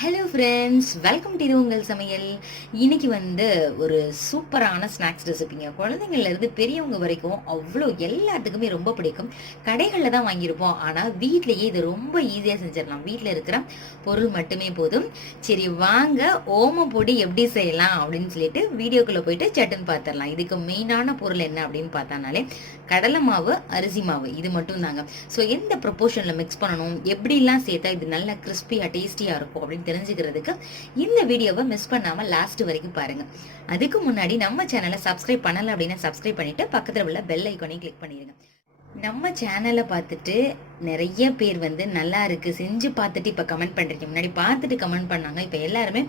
Hello friends, welcome to Ungal இன்னைக்கு ஒரு சூப்பரான ஸ்நாக்ஸ் ரெசிபிங்க. குழந்தைங்கள்லேருந்து பெரியவங்க வரைக்கும் அவ்வளோ எல்லாத்துக்குமே ரொம்ப பிடிக்கும். கடைகளில் தான் வாங்கியிருப்போம், ஆனால் வீட்லேயே இது ரொம்ப ஈஸியாக செஞ்சிடலாம். வீட்டில் இருக்கிற பொருள் மட்டுமே போதும். சரி வாங்க, ஓமப்பொடி எப்படி செய்யலாம் அப்படின்னு சொல்லிட்டு வீடியோக்குள்ளே போயிட்டு சட்டுன்னு பார்த்துடலாம். இதுக்கு மெயினான பொருள் என்ன அப்படின்னு பார்த்தானாலே கடலை மாவு, அரிசி மாவு, இது மட்டும் தாங்க. ஸோ எந்த ப்ரொப்போர்ஷனில் மிக்ஸ் பண்ணணும், எப்படிலாம் சேர்த்தா இது நல்லா கிறிஸ்பியாக டேஸ்டியாக இருக்கும் அப்படின்னு தெரிஞ்சுக்கிறதுக்கு இந்த வீடியோவை மிஸ் பண்ணாம லாஸ்ட் வரைக்கும் பாருங்க. அதுக்கு முன்னாடி நம்ம சேனலை சப்ஸ்கிரைப் பண்ணல அப்படின்னா சப்ஸ்கிரைப் பண்ணிட்டு பக்கத்துல உள்ள பெல் ஐக்கானையும் கிளிக் பண்ணிடுங்க. நம்ம சேனலை பார்த்துட்டு நிறைய பேர் நல்லா இருக்கு செஞ்சு பார்த்துட்டு இப்போ கமெண்ட் பண்ணுறீங்க. முன்னாடி பார்த்துட்டு கமெண்ட் பண்ணாங்க, இப்போ எல்லாருமே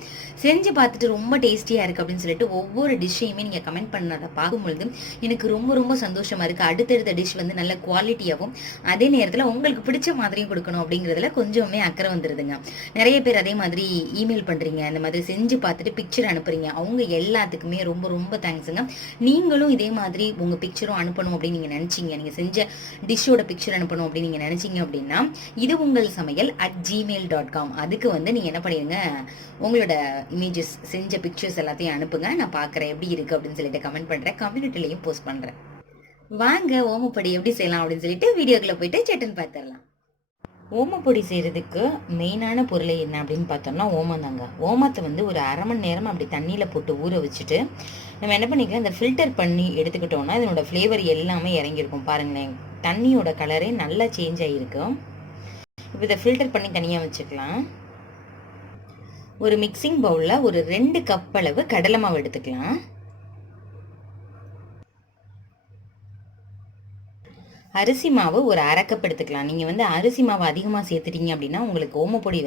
செஞ்சு பார்த்துட்டு ரொம்ப டேஸ்டியாக இருக்குது அப்படின்னு சொல்லிட்டு ஒவ்வொரு டிஷ்ஷையுமே நீங்கள் கமெண்ட் பண்ணதை பார்க்கும்பொழுது எனக்கு ரொம்ப ரொம்ப சந்தோஷமாக இருக்குது. அடுத்தடுத்த டிஷ் நல்ல குவாலிட்டியாகவும் அதே நேரத்தில் உங்களுக்கு பிடிச்ச மாதிரியும் கொடுக்கணும் அப்படிங்கிறதுல கொஞ்சமே அக்கறை வந்துடுதுங்க. நிறைய பேர் அதே மாதிரி இமெயில் பண்ணுறீங்க, இந்த மாதிரி செஞ்சு பார்த்துட்டு பிக்சர் அனுப்புறீங்க. அவங்க எல்லாத்துக்குமே ரொம்ப ரொம்ப தேங்க்ஸுங்க. நீங்களும் இதே மாதிரி உங்கள் பிக்சரும் அனுப்பணும் அப்படின்னு நீங்கள் நினச்சிங்க, நீங்கள் செஞ்ச டிஷ்ஷோட பிக்சர் அனுப்பணும் அப்படின்னு நீங்கள் நினச்சிங்க அப்படின்னா இது உங்கள் சமையல் @gmail.com. அதுக்கு நீங்கள் என்ன பண்ணிடுங்க, உங்களோட இமேஜஸ் செஞ்ச பிக்சர்ஸ் எல்லாத்தையும் அனுப்புங்க. நான் பார்க்குறேன் எப்படி இருக்குது அப்படின்னு சொல்லிட்டு கமெண்ட் பண்ணுறேன், கம்யூனிட்டிலையும் போஸ்ட் பண்ணுறேன். வாங்க ஓமப்பொடி எப்படி செய்யலாம் அப்படின்னு சொல்லிட்டு வீடியோக்குள்ளே போயிட்டு சட்டுன்னு பார்த்துடலாம். ஓமப்பொடி செய்கிறதுக்கு மெயினான பொருளை என்ன அப்படின்னு பார்த்தோம்னா ஓமம் தாங்க. ஓமத்தை ஒரு அரை மணி நேரம் அப்படி தண்ணியில் போட்டு ஊற வச்சுட்டு நம்ம என்ன பண்ணிக்கலாம், இந்த ஃபில்டர் பண்ணி எடுத்துக்கிட்டோம்னா இதனோட ஃப்ளேவர் எல்லாமே இறங்கியிருக்கும். பாருங்களேன், தண்ணியோட கலரே நல்லா சேஞ்ச் ஆகிருக்கும். இப்போ இதை ஃபில்டர் பண்ணி தனியாக வச்சுக்கலாம். ஒரு மிக்சிங் பவுலில் ஒரு 2 கப் அளவு கடலை மாவு எடுத்துக்கலாம். அரிசி மாவு ஒரு அரை கப் எடுத்துக்கலாம். நீங்கள் அரிசி மாவு அதிகமாக சேர்த்துட்டீங்க அப்படின்னா உங்களுக்கு ஓமப்பொடி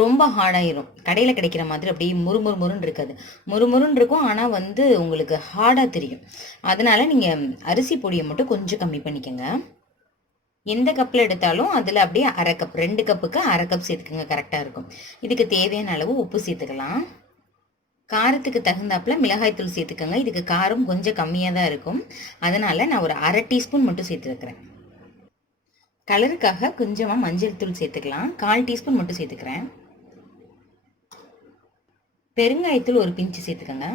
ரொம்ப ஹார்டாயிரும். கடையில் கிடைக்கிற மாதிரி அப்படியே முறுமுறுன்னு இருக்காது. முறுமுறுன்னு இருக்கும், ஆனால் உங்களுக்கு ஹார்டாக தெரியும். அதனால நீங்கள் அரிசி பொடியை மட்டும் கொஞ்சம் கம்மி பண்ணிக்கோங்க. எந்த கப்பில் எடுத்தாலும் அதில் அப்படியே அரை கப், 2 கப்புக்கு அரை கப் சேர்த்துக்கோங்க, கரெக்டாக இருக்கும். இதுக்கு தேவையான அளவு உப்பு சேர்த்துக்கலாம். காரத்துக்கு தகுந்தாப்புல மிளகாய்த்தூள் சேர்த்துக்கோங்க. இதுக்கு காரம் கொஞ்சம் கம்மியாக தான் இருக்கும், அதனால நான் ஒரு அரை டீஸ்பூன் மட்டும் சேர்த்துருக்கிறேன். கலருக்காக கொஞ்சமாக மஞ்சள் தூள் சேர்த்துக்கலாம், 1/4 டீஸ்பூன் மட்டும் சேர்த்துக்கிறேன். பெருங்காயத்தூள் ஒரு பிஞ்சு சேர்த்துக்கோங்க.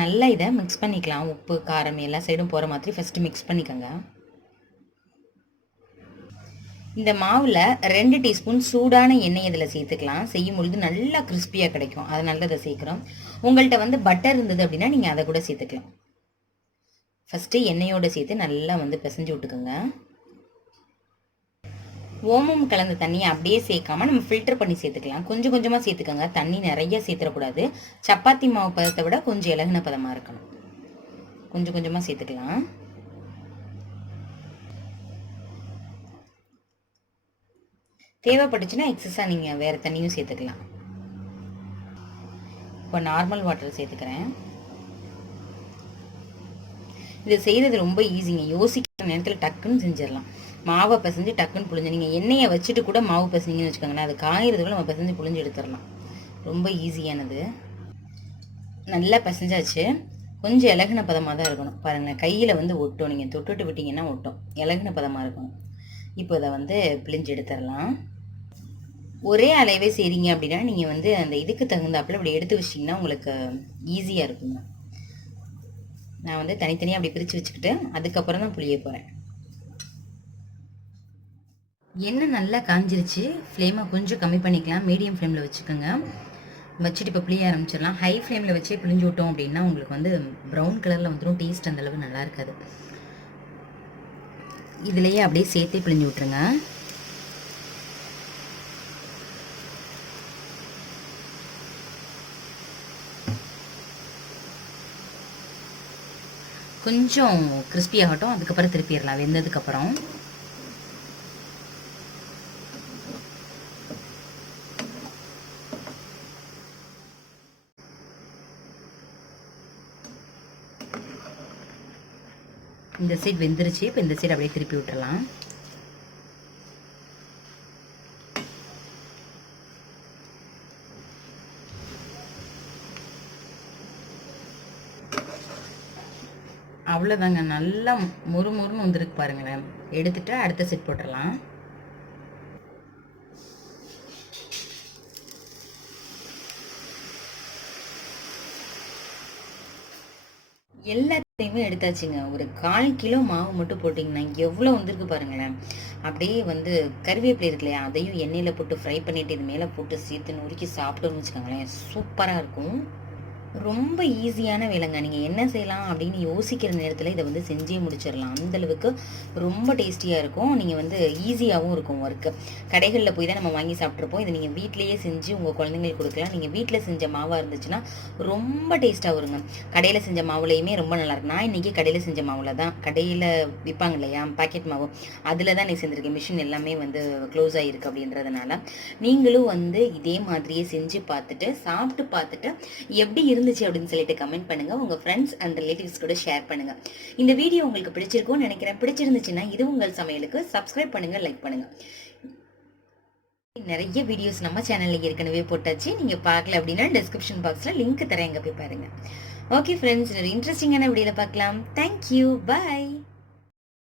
நல்லா இதை மிக்ஸ் பண்ணிக்கலாம். உப்பு காரம் எல்லா சைடும் போகிற மாதிரி ஃபஸ்ட்டு மிக்ஸ் பண்ணிக்கோங்க. இந்த மாவில் 2 டீஸ்பூன் சூடான எண்ணெய் இதில் சேர்த்துக்கலாம். செய்யும் பொழுது நல்லா கிறிஸ்பியாக கிடைக்கும், அதனால தான் அதை சேர்க்குறோம். உங்கள்கிட்ட பட்டர் இருந்தது அப்படின்னா நீங்கள் அதை கூட சேர்த்துக்கலாம். ஃபஸ்ட்டு எண்ணெயோடு சேர்த்து நல்லா பிசைஞ்சு விட்டுக்குங்க. ஓமம் கலந்த தண்ணியை அப்படியே சேர்க்காம நம்ம ஃபில்டர் பண்ணி சேர்த்துக்கலாம். கொஞ்சம் கொஞ்சமாக சேர்த்துக்கோங்க, தண்ணி நிறைய சேர்த்துடக்கூடாது. சப்பாத்தி மாவு பதத்தை விட கொஞ்சம் இலகுன பதமாக இருக்கணும். கொஞ்சம் கொஞ்சமாக சேர்த்துக்கலாம். தேவைப்பட்டுச்சுன்னா எக்ஸஸாக நீங்கள் வேறு தண்ணியும் சேர்த்துக்கலாம். இப்போ நார்மல் வாட்டர் சேர்த்துக்கிறேன். இது செய்கிறது ரொம்ப ஈஸிங்க. யோசிக்கிற நேரத்தில் டக்குன்னு செஞ்சிடலாம். மாவை பிசைஞ்சு டக்குன்னு புழிஞ்சு, நீங்கள் எண்ணெயை வச்சுட்டு கூட மாவு பிசைஞ்சிங்கன்னு வச்சுக்கோங்களேன், அது காய்கிறதுக்குள்ள நம்ம பிசைஞ்சு புழிஞ்சு எடுத்துடலாம். ரொம்ப ஈஸியானது. நல்லா பிசைஞ்சாச்சு. கொஞ்சம் இலகுன பதமாக தான் இருக்கணும். பாருங்கள், கையில் ஒட்டும், நீங்கள் தொட்டுட்டு விட்டிங்கன்னா ஒட்டும். இலகுன பதமாக இருக்கணும். இப்போ இதை பிழிஞ்சு எடுத்துடலாம். ஒரே அளவே செய்கிறீங்க அப்படின்னா நீங்கள் அந்த இதுக்கு தகுந்தாப்புல அப்படி எடுத்து வச்சிட்டிங்கன்னா உங்களுக்கு ஈஸியாக இருக்குங்க. நான் தனித்தனியாக அப்படி பிரித்து வச்சுக்கிட்டு அதுக்கப்புறம் தான் புளிய போகிறேன். எண்ணெய் நல்லா காஞ்சிருச்சு. ஃப்ளேமை கொஞ்சம் கம்மி பண்ணிக்கலாம், மீடியம் ஃப்ளேமில் வச்சுக்கோங்க. வச்சுட்டு இப்போ புளிய ஆரம்பிச்சிடலாம். ஹை ஃப்ளேமில் வச்சே புளிஞ்சு விட்டோம் அப்படின்னா உங்களுக்கு ப்ரௌன் கலரில் வந்துடும், டேஸ்ட் அந்தளவு நல்லா இருக்காது. இதுலேயே அப்படியே சேர்த்தே பிழிஞ்சு விட்ருங்க. கொஞ்சம் கிறிஸ்பி ஆகட்டும், அதுக்கப்புறம் திருப்பிடலாம் வெந்ததுக்கப்புறம். இந்த சைடு வெந்துருச்சு. இப்போ இந்த சைடு அப்படியே திருப்பி விட்டுறலாம். அவ்வளோதாங்க, நல்லா முறுமுறுன்னு வந்துருக்கு பாருங்களேன். எடுத்துட்டு அடுத்த செட் போட்டுடலாம். எல்லாத்தையுமே எடுத்தாச்சுங்க. ஒரு 1/4 கிலோ மாவு மட்டும் போட்டிங்கன்னா, எவ்வளோ வந்திருக்கு பாருங்களேன். அப்படியே வந்து கறிவேப்பிலை இருக்கு இல்லையா, அதையும் எண்ணெயில போட்டு ஃப்ரை பண்ணிட்டு இது மேல போட்டு சேர்த்து நொறுக்கி சாப்பிட்டோம்னு வச்சுக்கோங்களேன், சூப்பரா இருக்கும். ரொம்ப ஈஸியான வேலைங்க. நீங்க என்ன செய்யலாம் அப்படின்னு யோசிக்கிற நேரத்துல இத வந்து செஞ்சே முடிச்சிடலாம். அந்த அளவுக்கு ரொம்ப டேஸ்டியா இருக்கும். நீங்க வந்து ஈஸியாவும் இருக்கும் ஒர்க்கு. கடைகள்ல போய் தான் நம்ம வாங்கி சாப்பிட்டுருப்போம். இத நீங்க வீட்லயே செஞ்சு உங்க குழந்தைங்களுக்கு குடுக்கலாம். நீங்க வீட்ல செஞ்ச மாவா இருந்துச்சுன்னா, ரொம்ப டேஸ்ட்டா வருங்க. கடையில செஞ்ச மாவுலயுமே ரொம்ப நல்லாயிருக்கும். நான் இன்னைக்கு கடையில செஞ்ச மாவுல தான் கடையில விப்பாங்க இல்லையா? பாக்கெட் மாவு. அதுல தான் இன்னைக்கு செஞ்சிருக்கேன். மிஷின் எல்லாமே வந்து க்ளோஸ் ஆயிருக்கு அப்படின்றதுனால. நீங்களும் வந்து இதே மாதிரியே செஞ்சு பார்த்துட்டு, சாப்பிட்டு பார்த்துட்டு எப்படி இருந்துச்சு அப்படின்னு சொல்லிட்டு கமெண்ட் பண்ணுங்க. உங்க ஃப்ரெண்ட்ஸ் அண்ட் ரிலேட்டிவ்ஸ் கூட ஷேர் பண்ணுங்க. இந்த வீடியோ உங்களுக்கு பிடிச்சிருக்கும்னு நினைக்கிறேன். பிடிச்சிருந்துச்சுன்னா இது உங்கள் சமையலுக்கு சப்ஸ்கிரைப் பண்ணுங்க, லைக் பண்ணுங்க. நிறைய வீடியோஸ் நம்ம சேனல்ல ஏற்கனவே போட்டாச்சு. நீங்க பார்க்கல அப்படின்னா டிஸ்கிரிப்ஷன் பாக்ஸ்ல லிங்க் தரேன், எங்க போய் பாருங்க. ஓகே ஃப்ரெண்ட்ஸ், ஒரு இன்ட்ரெஸ்டிங்கான வீடியோல பார்க்கலாம். தேங்க்யூ, பாய்.